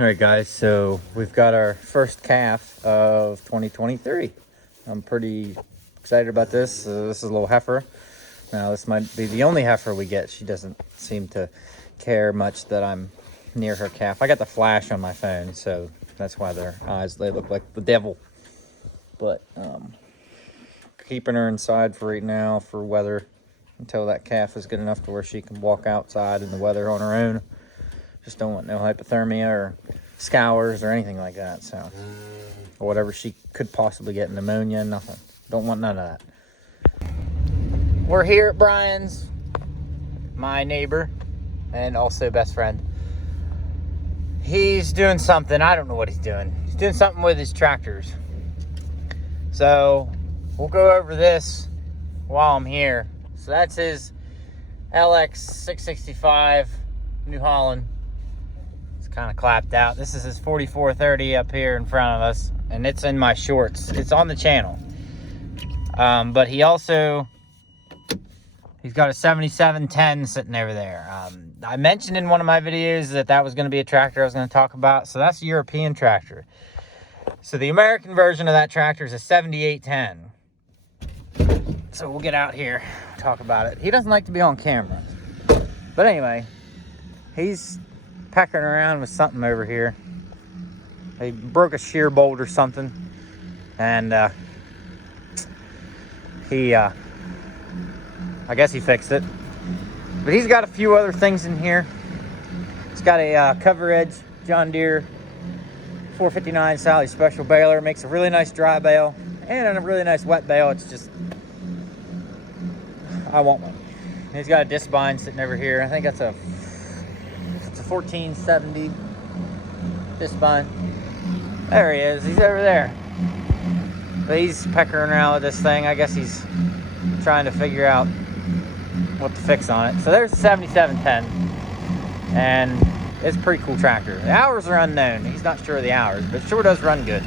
All right, guys, so we've got our first calf of 2023. I'm pretty excited about this. This is a little heifer. Now, this might be the only heifer we get. She doesn't seem to care much that I'm near her calf. I got the flash on my phone, so that's why their eyes, they look like the devil. But keeping her inside for right now for weather until that calf is good enough to where she can walk outside in the weather on her own. Just don't want no hypothermia or scours or anything like that. So, or whatever she could possibly get, pneumonia, nothing. Don't want none of that. We're here at Brian's, my neighbor and also best friend. He's doing something. I don't know what he's doing. He's doing something with his tractors. So we'll go over this while I'm here. So that's his LX 665 New Holland. Kind of clapped out. This is his 4430 up here in front of us, and it's in my shorts. It's on the channel. But he's got a 7710 sitting over there. I mentioned in one of my videos that was going to be a tractor I was going to talk about. So that's a European tractor. So the American version of that tractor is a 7810. So we'll get out here, talk about it. He doesn't like to be on camera, but anyway, he's peckering around with something over here. He broke a shear bolt or something, and I guess he fixed it. But he's got a few other things in here. He's got a cover edge John Deere 459 Sally special baler. Makes a really nice dry bale and a really nice wet bale. It's just, I want one. And he's got a disc bind sitting over here. I think that's a 1470 disc bind. There he is. He's over there. But he's peckering around with this thing. I guess he's trying to figure out what to fix on it. So there's the 7710, and it's a pretty cool tractor. The hours are unknown. He's not sure of the hours, but it sure does run good.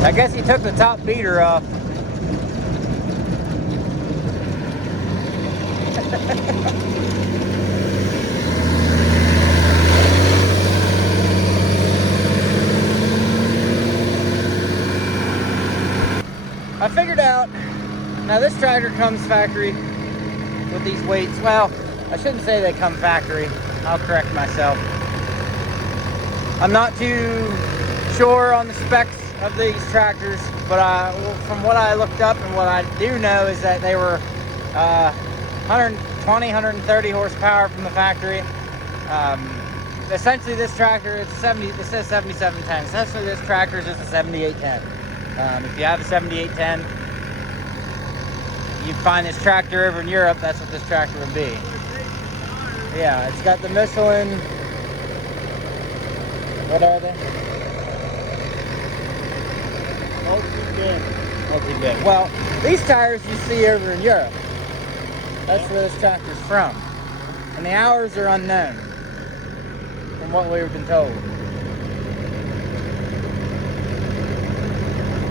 I guess he took the top beater off. I figured out, now this tractor comes factory with these weights. Well, I shouldn't say they come factory. I'll correct myself. I'm not too sure on the specs of these tractors, but from what I looked up and what I do know is that they were 120, 130 horsepower from the factory. Essentially this tractor, it says 7710. Essentially this tractor is just a 7810. If you have a 7810, you'd find this tractor over in Europe. That's what this tractor would be. Yeah, it's got the Michelin, what are they? Multi-bit. Well, these tires you see over in Europe, that's where this tractor's from. And the hours are unknown, from what we've been told.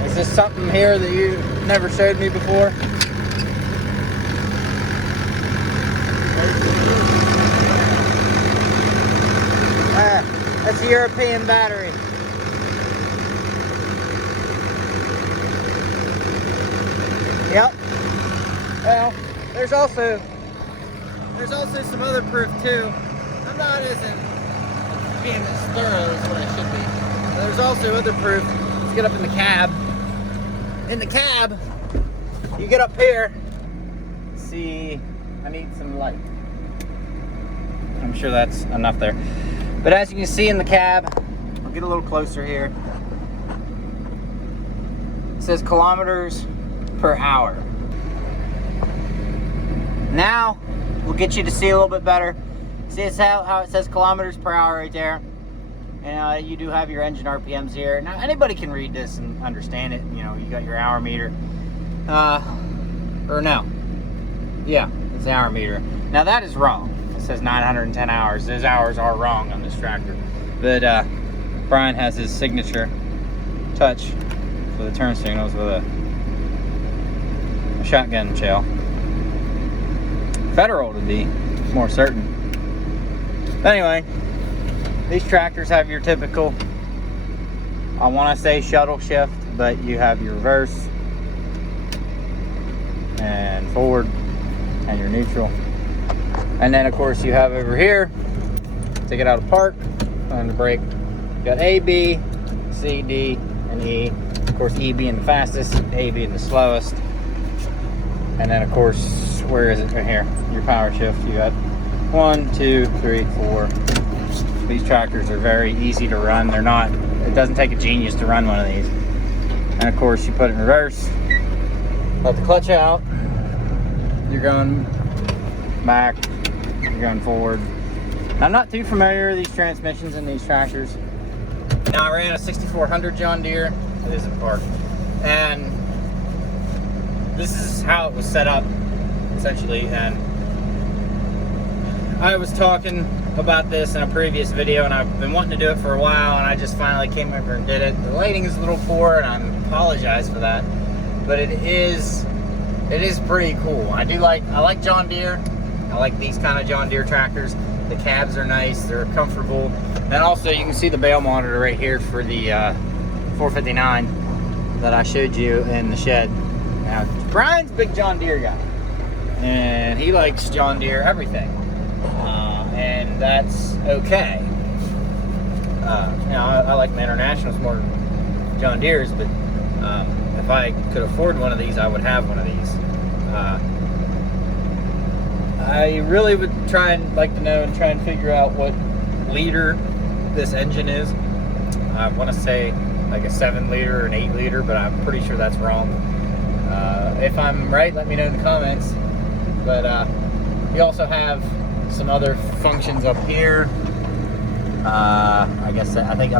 Is this something here that you never showed me before? That's a European battery. Yep. Well, there's also some other proof too. I'm not being as thorough as what I should be. There's also other proof. Let's get up in the cab. In the cab, you get up here. See, I need some light. I'm sure that's enough there. But as you can see in the cab, I'll get a little closer here. It says kilometers per hour. Now we'll get you to see a little bit better. See how it says kilometers per hour right there, and you do have your engine RPMs here. Now anybody can read this and understand it. You know, you got your hour meter, or no, yeah, it's the hour meter. Now that is wrong. It says 910 hours. Those hours are wrong on this tractor, but Brian has his signature touch for the turn signals with a shotgun shell. Federal to be more certain. But anyway, these tractors have your typical, I want to say shuttle shift, but you have your reverse and forward and your neutral. And then of course you have over here, to get out of park, on the brake, you got A, B, C, D, and E. Of course E being the fastest, A being the slowest. And then of course, where is it? Right here, your power shift. You got 1, 2, 3, 4. These tractors are very easy to run. They're not, it doesn't take a genius to run one of these. And of course you put it in reverse, let the clutch out, you're going back, you're going forward. I'm not too familiar with these transmissions in these tractors. Now I ran a 6400 John Deere, it is in park, and this is how it was set up essentially. And I was talking about this in a previous video, and I've been wanting to do it for a while, and I just finally came over and did it. The lighting is a little poor, and I apologize for that, but it is pretty cool. I like John Deere. I like these kind of John Deere tractors. The cabs are nice, they're comfortable. And also you can see the bale monitor right here for the 459 that I showed you in the shed. Now, Brian's a big John Deere guy, and he likes John Deere everything. And that's okay. I like my Internationals more than John Deere's, but if I could afford one of these, I would have one of these. I really would like to know and try and figure out what liter this engine is. I want to say like a 7 liter or an 8 liter, but I'm pretty sure that's wrong. If I'm right, let me know in the comments. But you also have some other functions up here. I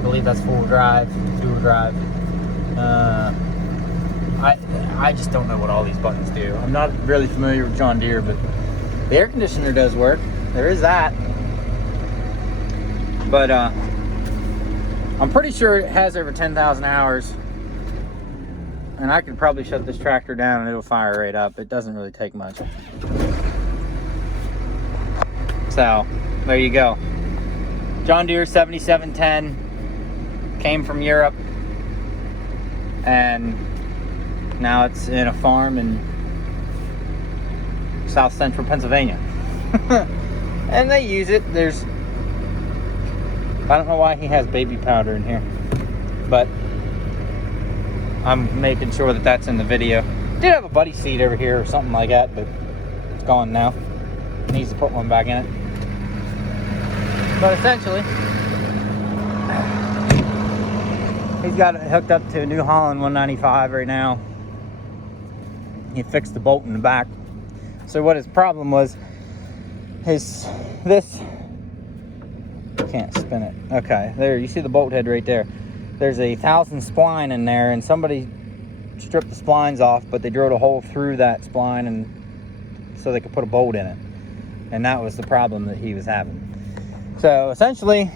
believe that's full drive, dual drive. I just don't know what all these buttons do. I'm not really familiar with John Deere, but the air conditioner does work. There is that. But I'm pretty sure it has over 10,000 hours. And I could probably shut this tractor down and it'll fire right up. It doesn't really take much. So, there you go. John Deere 7710 came from Europe. And now it's in a farm in South Central Pennsylvania. And they use it. I don't know why he has baby powder in here, but I'm making sure that that's in the video. Did have a buddy seat over here or something like that, but it's gone now. Needs to put one back in it. But essentially, he's got it hooked up to a New Holland 195 right now. He fixed the bolt in the back. So what his problem was, can't spin it. Okay, there, you see the bolt head right there. There's a 1000 spline in there, and somebody stripped the splines off, but they drilled a hole through that spline and so they could put a bolt in it. And that was the problem that he was having. So essentially,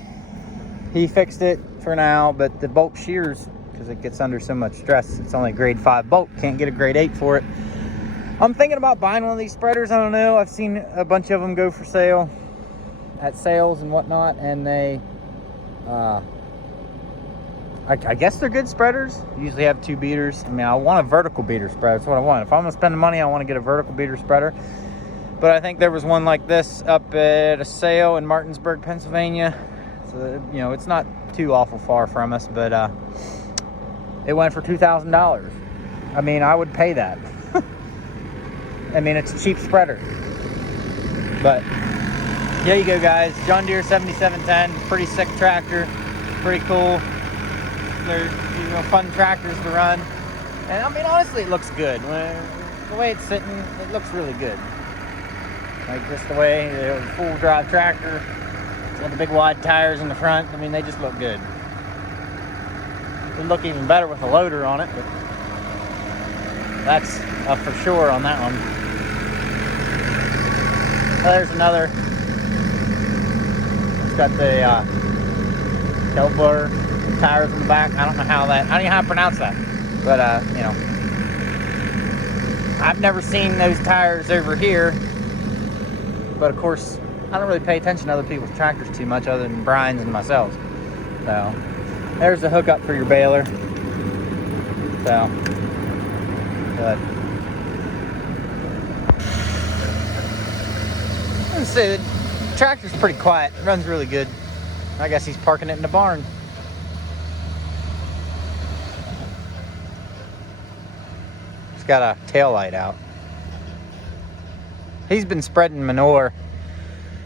he fixed it for now, but the bolt shears, because it gets under so much stress. It's only a grade 5 bolt, can't get a grade 8 for it. I'm thinking about buying one of these spreaders. I don't know, I've seen a bunch of them go for sale at sales and whatnot, and they I guess they're good spreaders. Usually have 2 beaters. I mean, I want a vertical beater spreader. That's what I want. If I'm gonna spend the money, I want to get a vertical beater spreader. But I think there was one like this up at a sale in Martinsburg, Pennsylvania. So, you know, it's not too awful far from us, but it went for $2,000. I mean, I would pay that. I mean, it's a cheap spreader. But there you go, guys. John Deere 7710, pretty sick tractor, pretty cool. They're, you know, fun tractors to run. And I mean, honestly, it looks good. The way it's sitting, it looks really good. Like just the way, the full drive tractor, it's got the big wide tires in the front. I mean, they just look good. It'd look even better with a loader on it, but that's a for sure on that one. There's another. It's got the tail blower tires in the back. I don't know how to pronounce that, but you know. I've never seen those tires over here, but of course, I don't really pay attention to other people's tractors too much other than Brian's and myself. So, there's the hookup for your baler. So, but let's say the tractor's pretty quiet. It runs really good. I guess he's parking it in the barn. It's got a tail light out. He's been spreading manure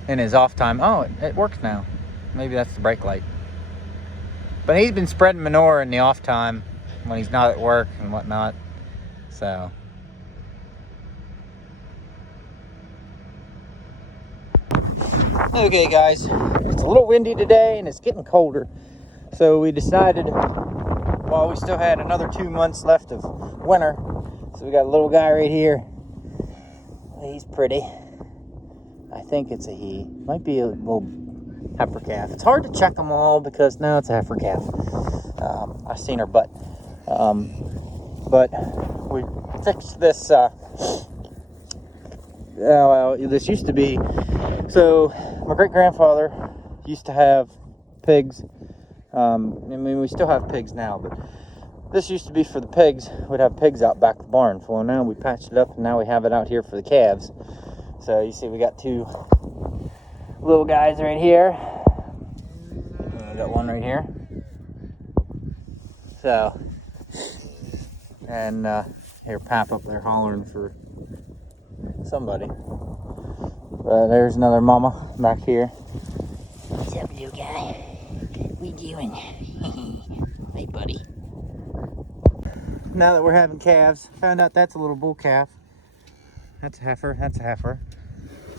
in his off time. Oh, it works now. Maybe that's the brake light. But he's been spreading manure in the off time when he's not at work and whatnot. So. Okay, guys. It's a little windy today and it's getting colder. So we decided, while we still had another 2 months left of winter, so we got a little guy right here. He's pretty. I think it's a he. Might be a little heifer calf. It's hard to check them all because now it's a heifer calf. I've seen her butt. But we fixed this. Well, this used to be. So my great grandfather used to have pigs. I mean, we still have pigs now, but this used to be for the pigs. We'd have pigs out back the barn. Well, now we patched it up and now we have it out here for the calves. So you see we got two little guys right here. We got one right here. So, and here Pap up there hollering for somebody. There's another mama back here. What's up, little guy? What you doing? Hey, buddy. Now that we're having calves, found out that's a little bull calf. That's a heifer. That's a heifer.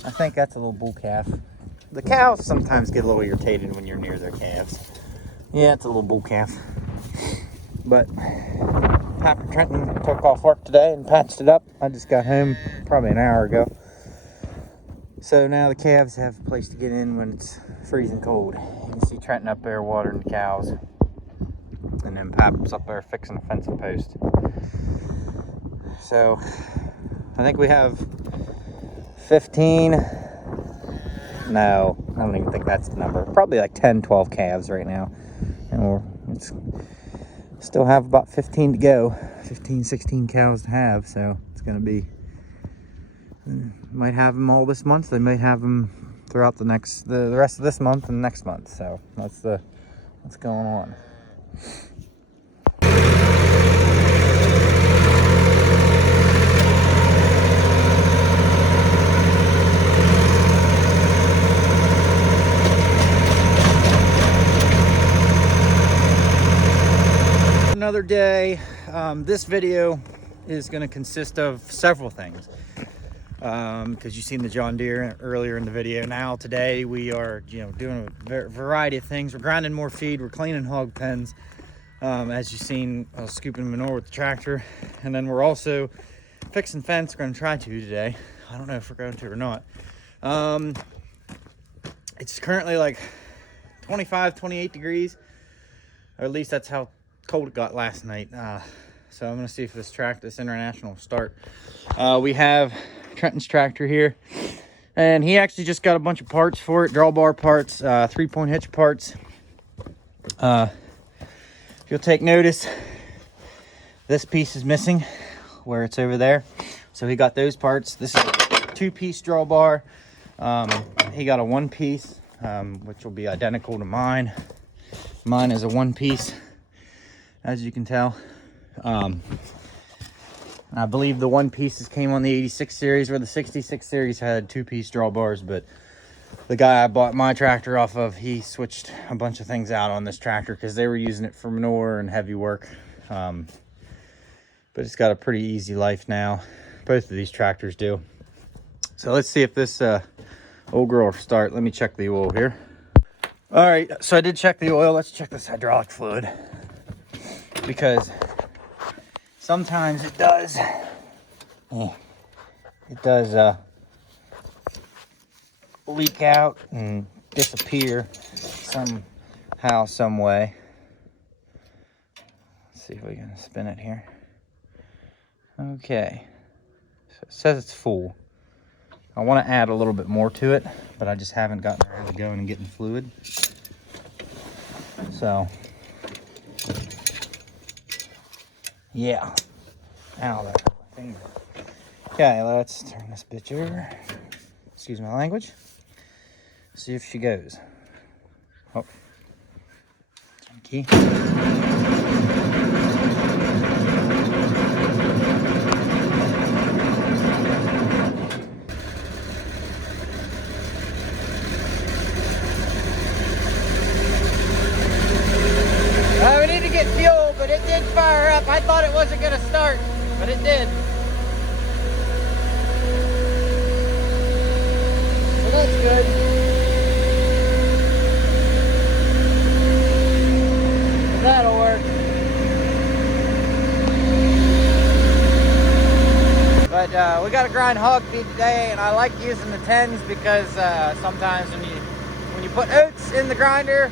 I think that's a little bull calf. The cows sometimes get a little irritated when you're near their calves. Yeah, it's a little bull calf. But Papa Trenton took off work today and patched it up. I just got home probably an hour ago. So now the calves have a place to get in when it's freezing cold. You can see Trenton up there watering the cows. And then Pap's up there fixing a fencing post. So I think we have 15. No, I don't even think that's the number. Probably like 10, 12 calves right now. And still have about 15 to go. 15, 16 cows to have. So it's going to be, might have them all this month. They may have them throughout the rest of this month and next month. So that's what's going on. Another day. This video is going to consist of several things because you've seen the John Deere earlier in the video. Now today we are doing a variety of things. We're grinding more feed, we're cleaning hog pens, as you've seen, scooping manure with the tractor, and then we're also fixing fence. We're going to try to today. I don't know if we're going to or not. It's currently like 25, 28 degrees, or at least that's how cold it got last night. So I'm gonna see if this international will start. We have Trenton's tractor here, and he actually just got a bunch of parts for it, drawbar parts, 3-point hitch parts. If you'll take notice, this piece is missing where it's over there, so he got those parts. This is a 2-piece drawbar. He got a 1-piece, which will be identical to mine. Mine is a 1-piece, as you can tell. I believe the 1-pieces came on the 86 series, where the 66 series had 2-piece drawbars, but the guy I bought my tractor off of, he switched a bunch of things out on this tractor because they were using it for manure and heavy work. But it's got a pretty easy life now. Both of these tractors do. So let's see if this old girl will start. Let me check the oil here. All right, so I did check the oil. Let's check this hydraulic fluid, because sometimes it does leak out and disappear somehow, some way. Let's see if we can spin it here. Okay, It says it's full. I want to add a little bit more to it, but I just haven't gotten around to going and getting fluid. So, yeah. Ow, that hurt my finger. Okay, let's turn this bitch over. Excuse my language. See if she goes. Oh. Key. We need to get fuel, but it did fire up. I thought it wasn't going to start, but it did. So that's good. So that'll work. But we got to grind hog feed today, and I like using the 10s because sometimes when you put oats in the grinder,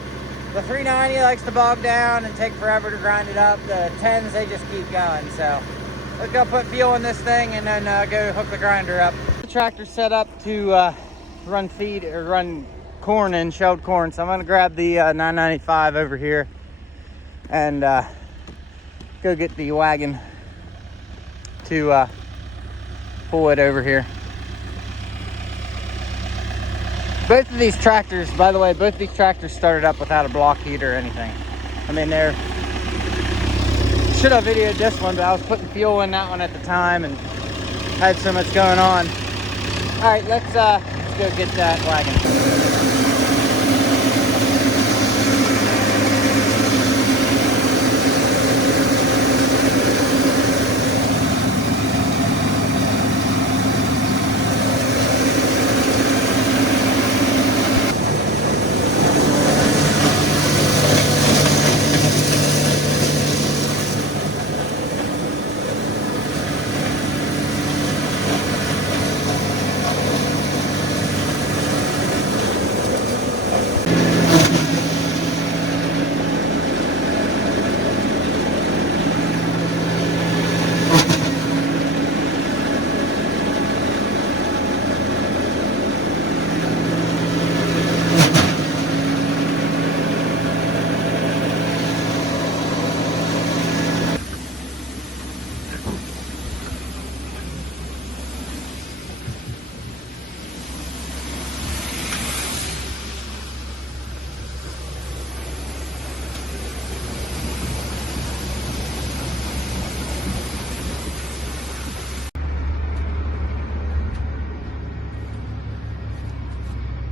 the 390 likes to bog down and take forever to grind it up. The 10s, they just keep going. So let's go put fuel in this thing and then go hook the grinder up. The tractor's set up to run feed or run corn in, shelled corn. So I'm gonna grab the 995 over here and go get the wagon to pull it over here. Both of these tractors, by the way, both of these tractors started up without a block heat or anything. I mean, should have videoed this one, but I was putting fuel in that one at the time and had so much going on. All right, let's go get that wagon.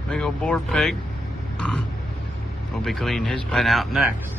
Big old board pig. We'll be cleaning his pen out next.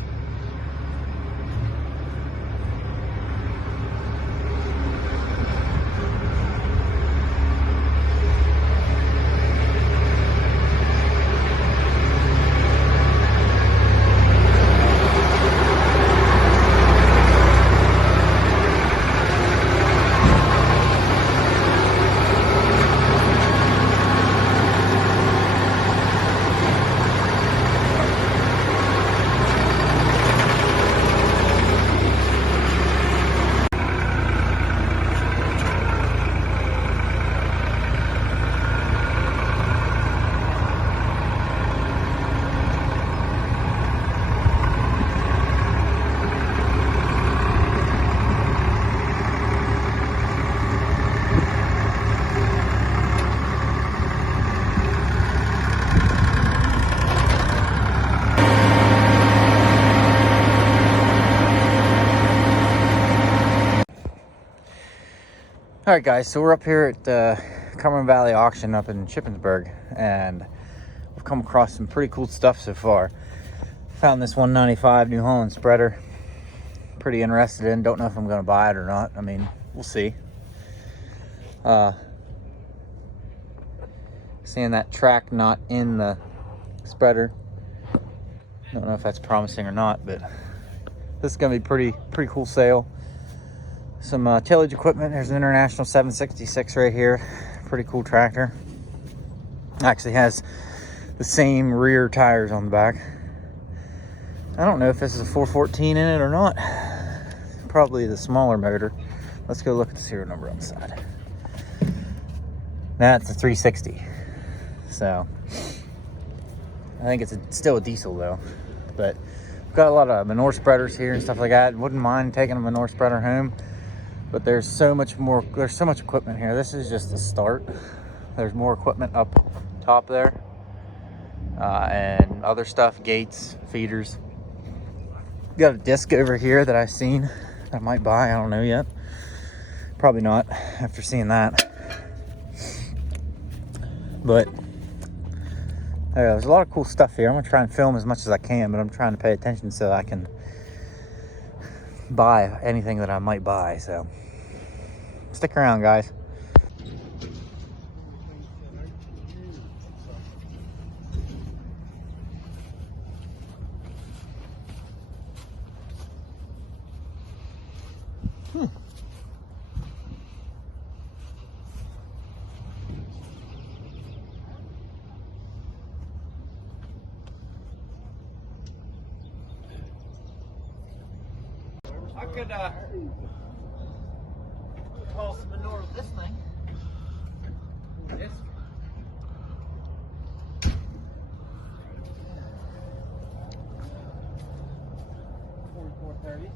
All right, guys, so we're up here at the Cumberland Valley auction up in Shippensburg, and we've come across some pretty cool stuff so far. Found this 195 New Holland spreader. Pretty interested in. Don't know if I'm going to buy it or not. I mean, we'll see. Seeing that track not in the spreader. Don't know if that's promising or not, but this is going to be pretty cool sale. Some tillage equipment. There's an International 766 right here. Pretty cool tractor. Actually has the same rear tires on the back. I don't know if this is a 414 in it or not. Probably the smaller motor. Let's go look at the serial number on the side. That's a 360. So I think it's still a diesel though. But we've got a lot of manure spreaders here and stuff like that. Wouldn't mind taking a manure spreader home, but there's so much more. There's so much equipment here. This is just the start. There's more equipment up top there, and other stuff, gates, feeders. Got a disc over here that I've seen that I might buy. I don't know yet. Probably not after seeing that. But there's a lot of cool stuff here. I'm gonna try and film as much as I can, but I'm trying to pay attention so I can buy anything that I might buy. So stick around, guys. I could haul some manure with this thing. This. 4430.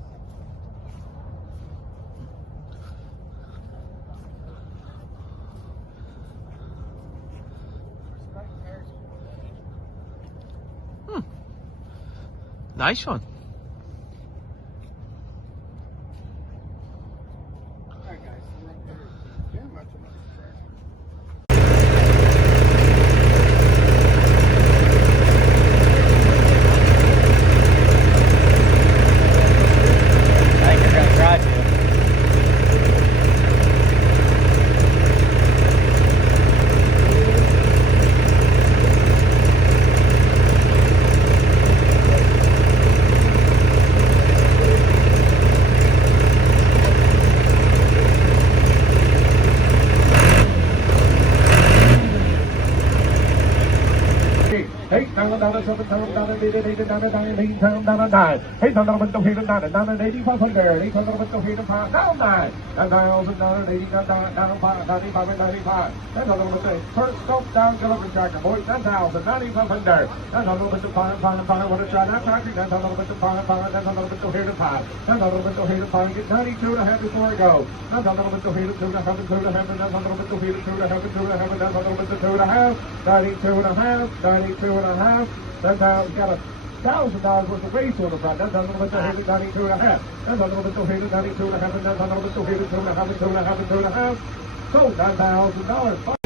Nice one. First scope down delivery tractor, boys, 10,000, 9,500. That's a little bit to find what a shot. That's factory, that's a little bit to find, that's a little bit to here to find. That's a little bit to here to find. Get 92 and a half before I go. That's a little bit to here to 2 and a half, 2 and a half, that's a little bit to here to 2 and a half, 2 and a half, that's a little bit to 2 and a half. 92 and a half, 92 and a half. That's how it's got $1,000 worth of waste on the front. That's a little bit to here to 92 and a half. That's a little bit to here to 92 and a half, and that's a little bit to here to 2 and a half, 2 and a half, 2 and a half. Sold $9,000.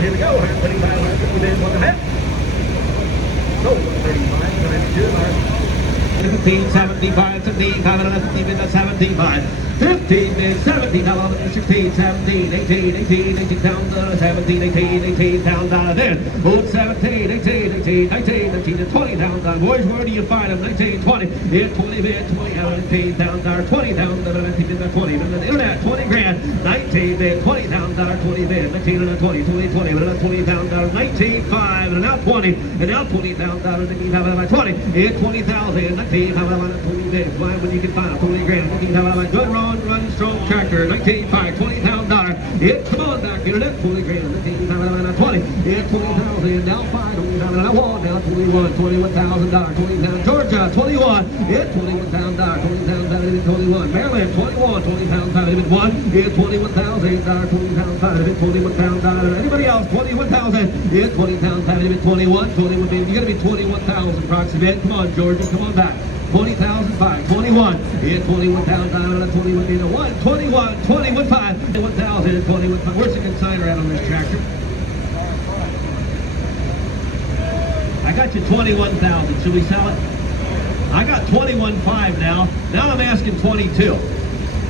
Here we go. 15, 75, 17, 5, 75, 15, 17, 16, 17, 18, 18, 18 pounds, 17, 18, 18 pounds out of there. 17, 18, 18, 19, 19, and 20 pounds. Boys, where do you find them? 19, 20, yeah, 20, 20, 19 pounds, 20 pounds, 19, 20, internet, 20 grand, 19, 20 pounds, 20, 19, and 20, 20, 20, 20 pounds, 19, 5, and now 20, and now 20 pounds, 19, 20, yeah, 20,000, 19, 20, why when you can find a 20 grand, 19, good run strong tractor, 19, 5, 20 pounds, yeah, come on back, internet, 20 grand, 19, 20, yeah, 20,000, now 5, 20, now 1, now 21, $21,000, 20 pounds, Georgia, 21, yeah, 21 pounds, 20 pounds, 21, Maryland, 21, 20 pounds, 1, yeah, $21,000, 20 pounds, 21 pounds, anybody else, 21,000, yeah, 20 pounds, 21, 21, baby, you're gonna be 21,000 approximate, come on, Georgia, come on back. 20,005, 21, yeah, 21 pounds, 21, 1, 21, 21, 5, 1,000, 21, 5. Where's the consignor at on this tractor? I got you 21,000. Should we sell it? I got 21.5 now. Now I'm asking 22.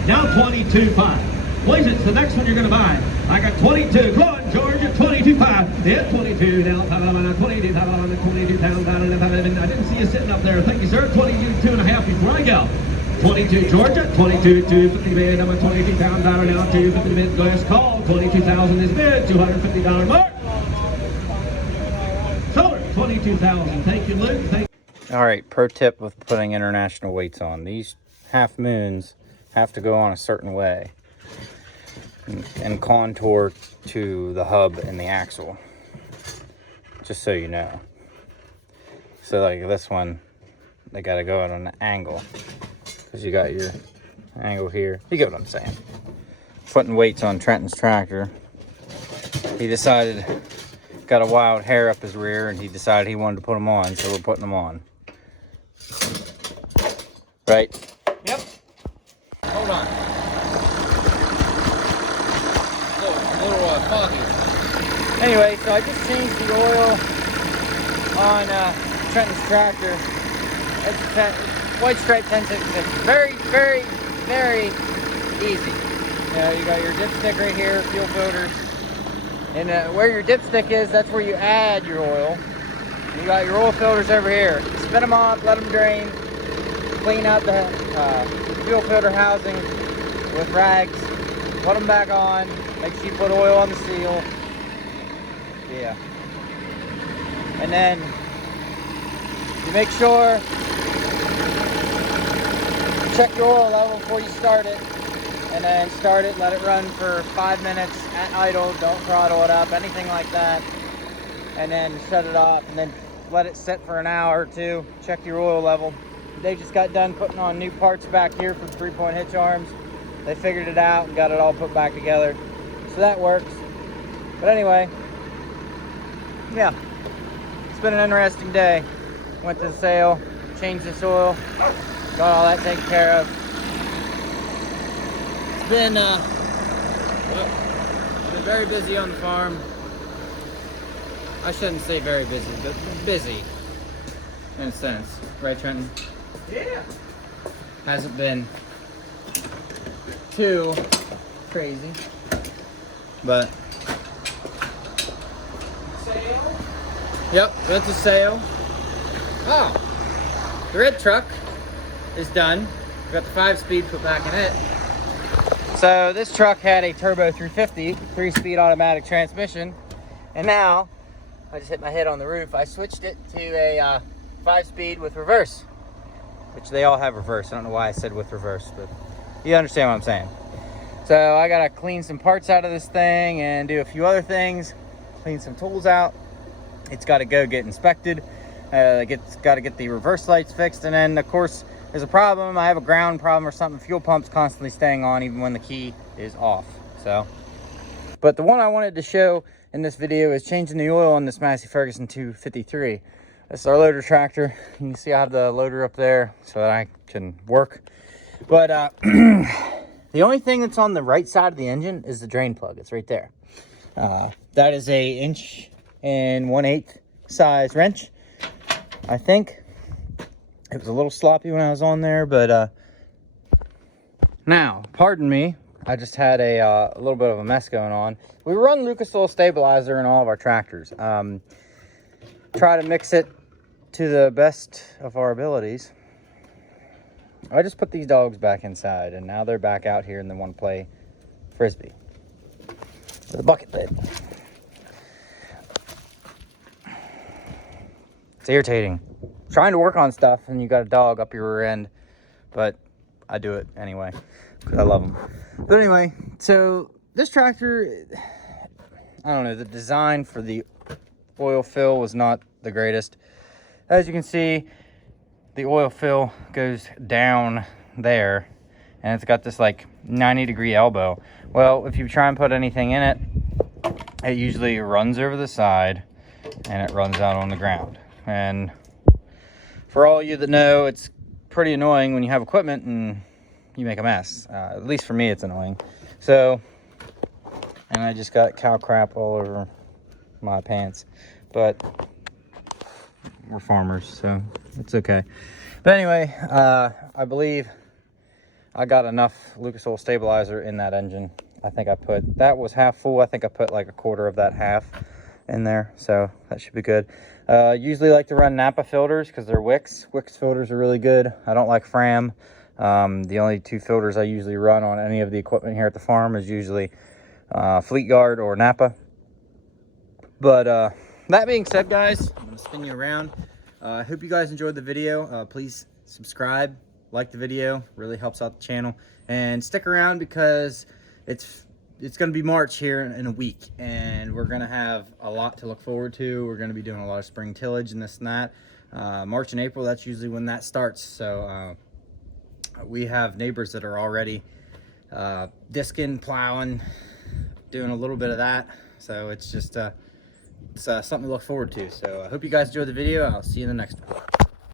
Now 22.5. What is it? The next one you're going to buy. I got 22. Come on, Georgia, 22.5. Yeah, 22 now. 22 pounds. I didn't see you sitting up there. Thank you, sir. 22 and a half before I go. 22 Georgia, 22 250 bid, number 22 pound dollar now, 250 bid, last call, 22,000 is bid, $250 mark. Solar, 22,000. Thank you, Luke. All right, pro tip with putting international weights on. These half moons have to go on a certain way and contour to the hub and the axle, just so you know. So like this one, they got to go at an angle, because you got your angle here. You get what I'm saying. Putting weights on Trenton's tractor. He decided, got a wild hair up his rear, and he decided he wanted to put them on, so we're putting them on. Right? Yep. Hold on. A little foggy. Anyway, so I just changed the oil on Trenton's tractor. It's White Stripe 1066. Very, very, very easy. You know, you got your dipstick right here, fuel filters. And where your dipstick is, that's where you add your oil. You got your oil filters over here. Spin them off, let them drain. Clean out the fuel filter housing with rags. Put them back on. Make sure you put oil on the seal. Yeah. And then you make sure you check your oil level before you start it. And then start it, let it run for 5 minutes at idle. Don't throttle it up, anything like that. And then shut it off, and then let it sit for an hour or two. Check your oil level. They just got done putting on new parts back here for the 3-point hitch arms. They figured it out and got it all put back together. So that works. But anyway, yeah, it's been an interesting day. Went to the sale, changed this oil, got all that taken care of. It's been very busy on the farm. I shouldn't say very busy, but busy in a sense. Right, Trenton? Yeah. Hasn't been too crazy, but sale? Yep, went to sale. Oh, the red truck is done. Got the 5-speed put back in it. So this truck had a turbo 350, 3-speed automatic transmission, and now I just hit my head on the roof. I switched it to a 5-speed with reverse, which they all have reverse. I don't know why I said with reverse, but you understand what I'm saying. So I gotta clean some parts out of this thing and do a few other things, clean some tools out. It's gotta go get inspected. Gotta get the reverse lights fixed, and then of course there's a problem. I have a ground problem or something. Fuel pump's constantly staying on even when the key is off. So, but the one I wanted to show in this video is changing the oil on this Massey Ferguson 253. This is our loader tractor. You can see I have the loader up there so that I can work. But the only thing that's on the right side of the engine is the drain plug. It's right there. That is a 1 1/8" size wrench. I think it was a little sloppy when I was on there, but now, pardon me. I just had a little bit of a mess going on. We run Lucas Oil stabilizer in all of our tractors. Try to mix it to the best of our abilities. I just put these dogs back inside, and now they're back out here and they want to play frisbee with a bucket lid. It's irritating. Trying to work on stuff and you got a dog up your rear end, but I do it anyway because I love them. But anyway, so this tractor, I don't know, the design for the oil fill was not the greatest. As you can see, the oil fill goes down there and it's got this like 90-degree elbow. Well, if you try and put anything in it, it usually runs over the side and it runs out on the ground. And for all you that know, it's pretty annoying when you have equipment and you make a mess. At least for me, it's annoying. So, and I just got cow crap all over my pants. But we're farmers, so it's okay. But anyway, I believe I got enough Lucas Oil stabilizer in that engine. I think I put, that was half full. I think I put like a quarter of that half in there, so that should be good. Usually like to run Napa filters because they're Wicks. Wicks filters are really good. I don't like Fram. The only two filters I usually run on any of the equipment here at the farm is usually Fleet Guard or Napa. But that being said, guys, I'm gonna spin you around. I hope you guys enjoyed the video. Please subscribe, like the video, really helps out the channel, and stick around because it's gonna be March here in a week, and we're gonna have a lot to look forward to. We're gonna be doing a lot of spring tillage and this and that. March and April, that's usually when that starts. So we have neighbors that are already disking, plowing, doing a little bit of that. So it's just it's something to look forward to. So I hope you guys enjoyed the video. I'll see you in the next one.